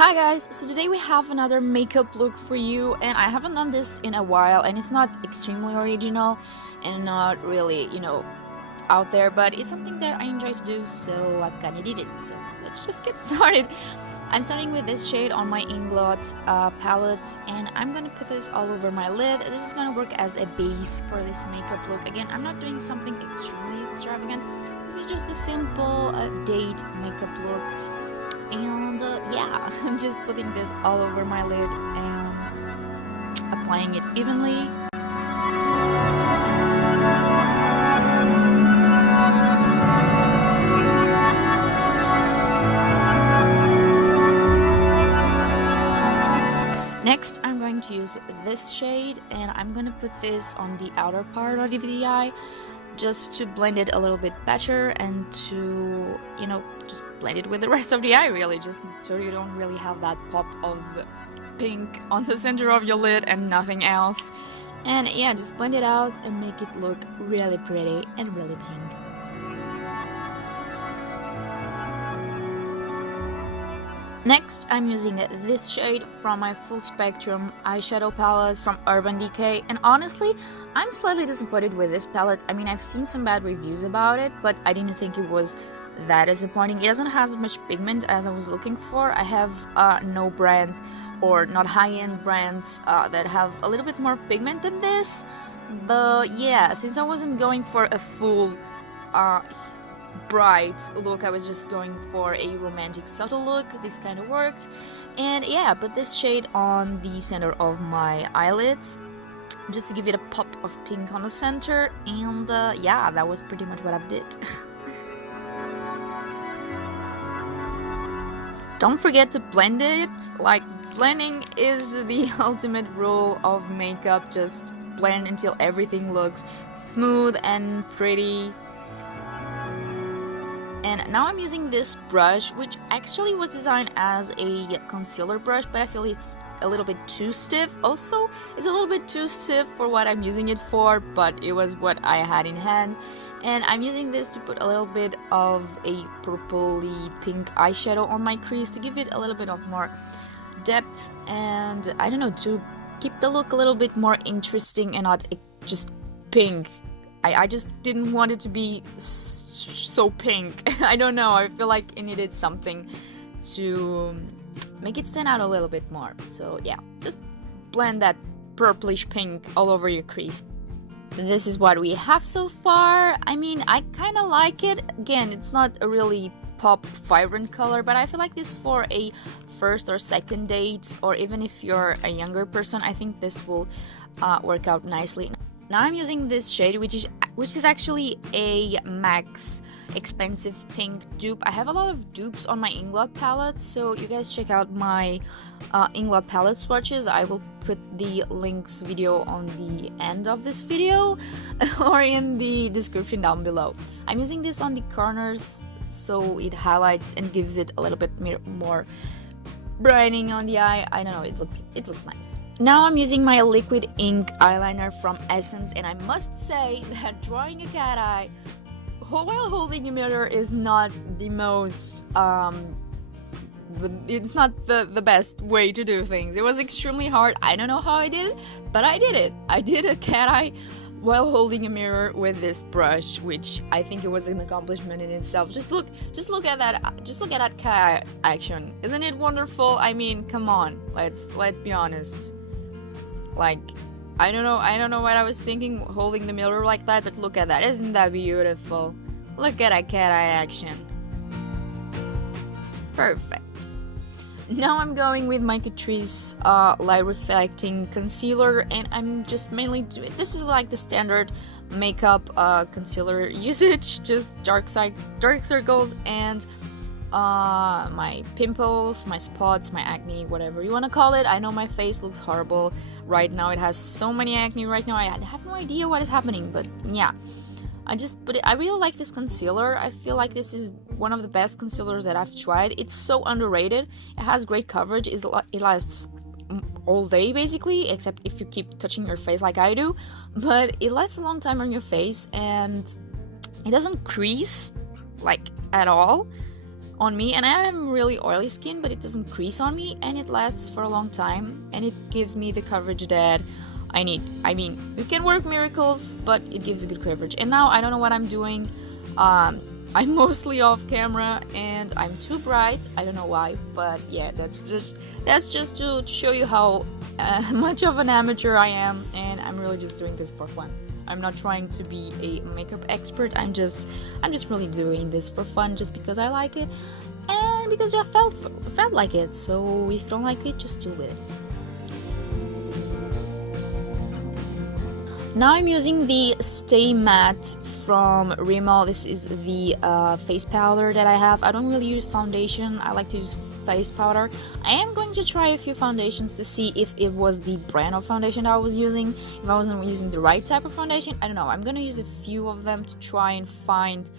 Hi guys, so today we have another makeup look for you, and I haven't done this in a while, and it's not extremely original and not really, out there, but it's something that I enjoy to do, so I kinda did it. So let's just get started. I'm starting with this shade on my Inglot palette, and I'm gonna put this all over my lid. This is gonna work as a base for this makeup look. Again, I'm not doing something extremely extravagant. This is just a simple date makeup look. And yeah, I'm just putting this all over my lid and applying it evenly. Next, I'm going to use this shade, and I'm going to put this on the outer part of the eye just to blend it a little bit better and to, just blend it with the rest of the eye, really, just so you don't really have that pop of pink on the center of your lid and nothing else. And yeah, just blend it out and make it look really pretty and really pink. Next, I'm using this shade from my full spectrum eyeshadow palette from Urban Decay, and honestly, I'm slightly disappointed with this palette. I mean, I've seen some bad reviews about it, but I didn't think it was that disappointing. It doesn't have as much pigment as I was looking for. I have no brands or not high-end brands that have a little bit more pigment than this, but yeah, since I wasn't going for a full bright look, I was just going for a romantic subtle look. This kind of worked, and yeah, I put this shade on the center of my eyelids just to give it a pop of pink on the center, and yeah, that was pretty much what I did. Don't forget to blend it. Like, blending is the ultimate rule of makeup. Just blend until everything looks smooth and pretty. And now I'm using this brush, which actually was designed as a concealer brush, but I feel it's a little bit too stiff. Also, it's a little bit too stiff for what I'm using it for, but it was what I had in hand. And I'm using this to put a little bit of a purpley pink eyeshadow on my crease to give it a little bit of more depth, and I don't know, to keep the look a little bit more interesting and not just pink. I just didn't want it to be so pink. I don't know, I feel like it needed something to make it stand out a little bit more. So yeah, just blend that purplish pink all over your crease. This is what we have so far. I mean, I kind of like it. Again, it's not a really pop vibrant color, but I feel like this for a first or second date, or even if you're a younger person, I think this will work out nicely. Now I'm using this shade, which is actually a MAC's expensive pink dupe. I have a lot of dupes on my Inglot palette, so you guys check out my Inglot palette swatches. I will put the links video on the end of this video or in the description down below. I'm using this on the corners so it highlights and gives it a little bit more brightening on the eye. I don't know, it looks nice. Now I'm using my liquid ink eyeliner from Essence, and I must say that drawing a cat eye while holding a mirror is not the most it's not the best way to do things. It was extremely hard. I don't know how I did it, but I did it. I did a cat eye while holding a mirror with this brush, which I think it was an accomplishment in itself. Just look at that cat eye action. Isn't it wonderful? I mean, come on, let's be honest. Like, I don't know what I was thinking holding the mirror like that, but look at that. Isn't that beautiful? Look at that cat eye action. Perfect. Now I'm going with my Catrice Light Reflecting Concealer, and I'm just mainly doing, this is like the standard makeup concealer usage, just dark circles and my pimples, my spots, my acne, whatever you want to call it. I know my face looks horrible right now. It has so many acne right now. I have no idea what is happening, but yeah. I really like this concealer. I feel like this is one of the best concealers that I've tried. It's so underrated. It has great coverage. It lasts all day basically, except if you keep touching your face like I do. But it lasts a long time on your face, and it doesn't crease like at all. on me, and I am really oily skin, but it doesn't crease on me, and it lasts for a long time, and it gives me the coverage that I need. I mean, you can work miracles, but it gives a good coverage. And now I don't know what I'm doing. I'm mostly off camera and I'm too bright. I don't know why, but yeah, that's just to show you how much of an amateur I am, and I'm really just doing this for fun. I'm not trying to be a makeup expert. I'm just really doing this for fun, just because I like it and because I felt like it. So if you don't like it, just deal with it. Now I'm using the Stay Matte from Rimmel. This is the face powder that I have. I don't really use foundation. I like to use face powder. I am going to try a few foundations to see if it was the brand of foundation that I was using, if I wasn't using the right type of foundation. I don't know. I'm gonna use a few of them to try and find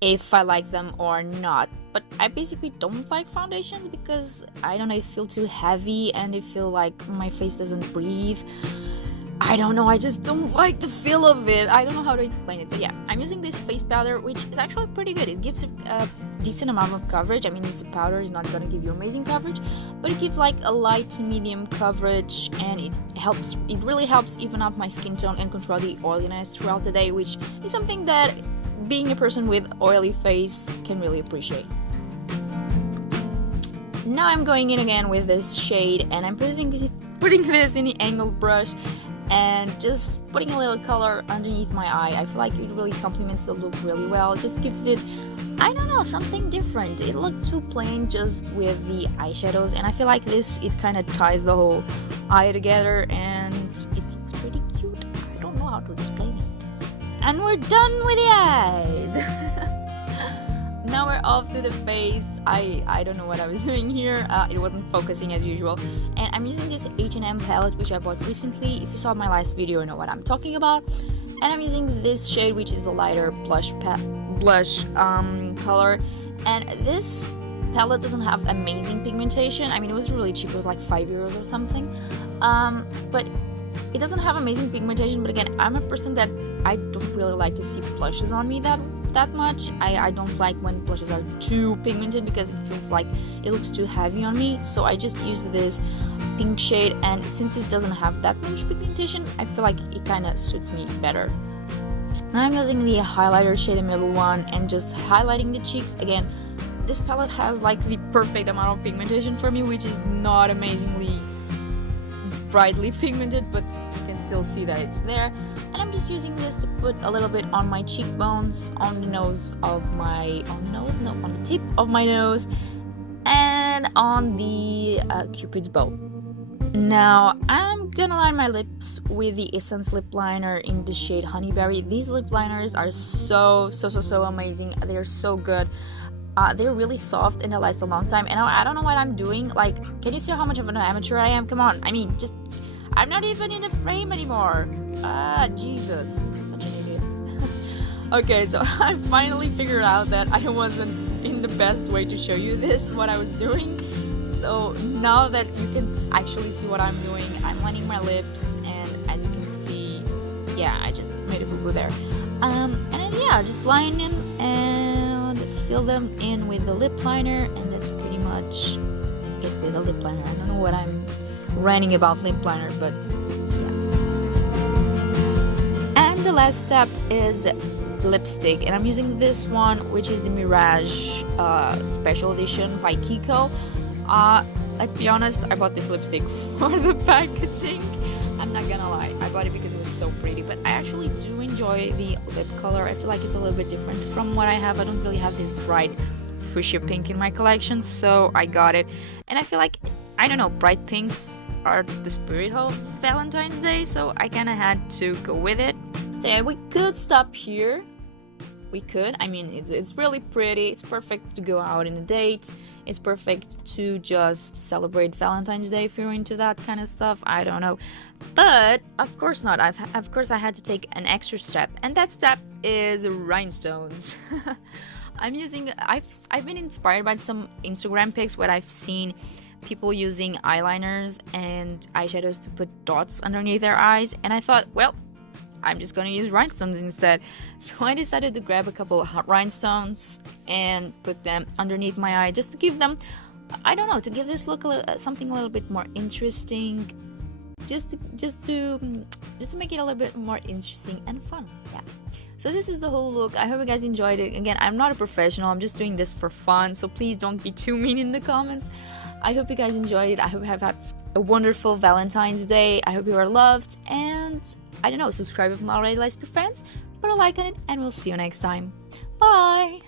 if I like them or not. But I basically don't like foundations because I don't know, I feel too heavy and I feel like my face doesn't breathe. I don't know, I just don't like the feel of it. I don't know how to explain it, but yeah, I'm using this face powder, which is actually pretty good. It gives a decent amount of coverage. I mean, it's a powder, it's not gonna give you amazing coverage, but it gives like a light to medium coverage, and it really helps even up my skin tone and control the oiliness throughout the day, which is something that being a person with oily face can really appreciate. Now I'm going in again with this shade, and I'm putting this in the angled brush and just putting a little color underneath my eye. I feel like it really complements the look really well. It just gives it, I don't know, something different. It looked too plain just with the eyeshadows, and I feel like this, it kind of ties the whole eye together and it looks pretty cute. I don't know how to explain it. And we're done with the eyes. Now we're off to the face. I don't know what I was doing here. It wasn't focusing as usual. And I'm using this H&M palette, which I bought recently. If you saw my last video, you know what I'm talking about. And I'm using this shade, which is the lighter blush color. And this palette doesn't have amazing pigmentation. I mean, it was really cheap. It was like €5 or something. But it doesn't have amazing pigmentation. But again, I'm a person that I don't really like to see blushes on me that much. I don't like when blushes are too pigmented because it feels like it looks too heavy on me. So I just use this pink shade, and since it doesn't have that much pigmentation, I feel like it kind of suits me better. Now I'm using the highlighter shade, the middle one, and just highlighting the cheeks. Again, this palette has like the perfect amount of pigmentation for me, which is not amazingly brightly pigmented, but you can still see that it's there. And I'm just using this to put a little bit on my cheekbones, on the nose of my, on the tip of my nose, and on the Cupid's bow. Now I'm gonna line my lips with the Essence lip liner in the shade Honeyberry. These lip liners are so amazing. They're so good. They're really soft and they last a long time. And I don't know what I'm doing. Like, can you see how much of an amateur I am? Come on. I mean, I'm not even in the frame anymore. Jesus. Such an idiot. Okay, so I finally figured out that I wasn't in the best way to show you this, what I was doing. So now that you can actually see what I'm doing, I'm lining my lips, and as you can see, yeah, I just made a boo-boo there. And then, yeah, just line them and fill them in with the lip liner, and that's pretty much it with the lip liner. I don't know what I'm ranting about lip liner, but yeah. And the last step is lipstick, and I'm using this one, which is the Mirage special edition by Kiko. Let's be honest, I bought this lipstick for the packaging. I'm not gonna lie, I bought it because it was so pretty, but I actually do enjoy the lip color. I feel like it's a little bit different from what I have. I don't really have this bright fuchsia pink in my collection, so I got it. And I feel like, I don't know, bright pinks are the spirit of Valentine's Day, so I kind of had to go with it. So yeah, we could stop here. We could. I mean, it's really pretty. It's perfect to go out on a date. It's perfect to just celebrate Valentine's Day if you're into that kind of stuff. I don't know. But of course not. Of course I had to take an extra step, and that step is rhinestones. I've been inspired by some Instagram pics where I've seen people using eyeliners and eyeshadows to put dots underneath their eyes, and I thought, well, I'm just gonna use rhinestones instead. So I decided to grab a couple of hot rhinestones and put them underneath my eye just to give them, I don't know, to give this look something a little bit more interesting. Just to make it a little bit more interesting and fun. Yeah. So this is the whole look. I hope you guys enjoyed it. Again, I'm not a professional. I'm just doing this for fun. So please don't be too mean in the comments. I hope you guys enjoyed it. I hope you have had a wonderful Valentine's Day. I hope you are loved. And I don't know, subscribe if not already, like, your friends, put a like on it, and we'll see you next time. Bye!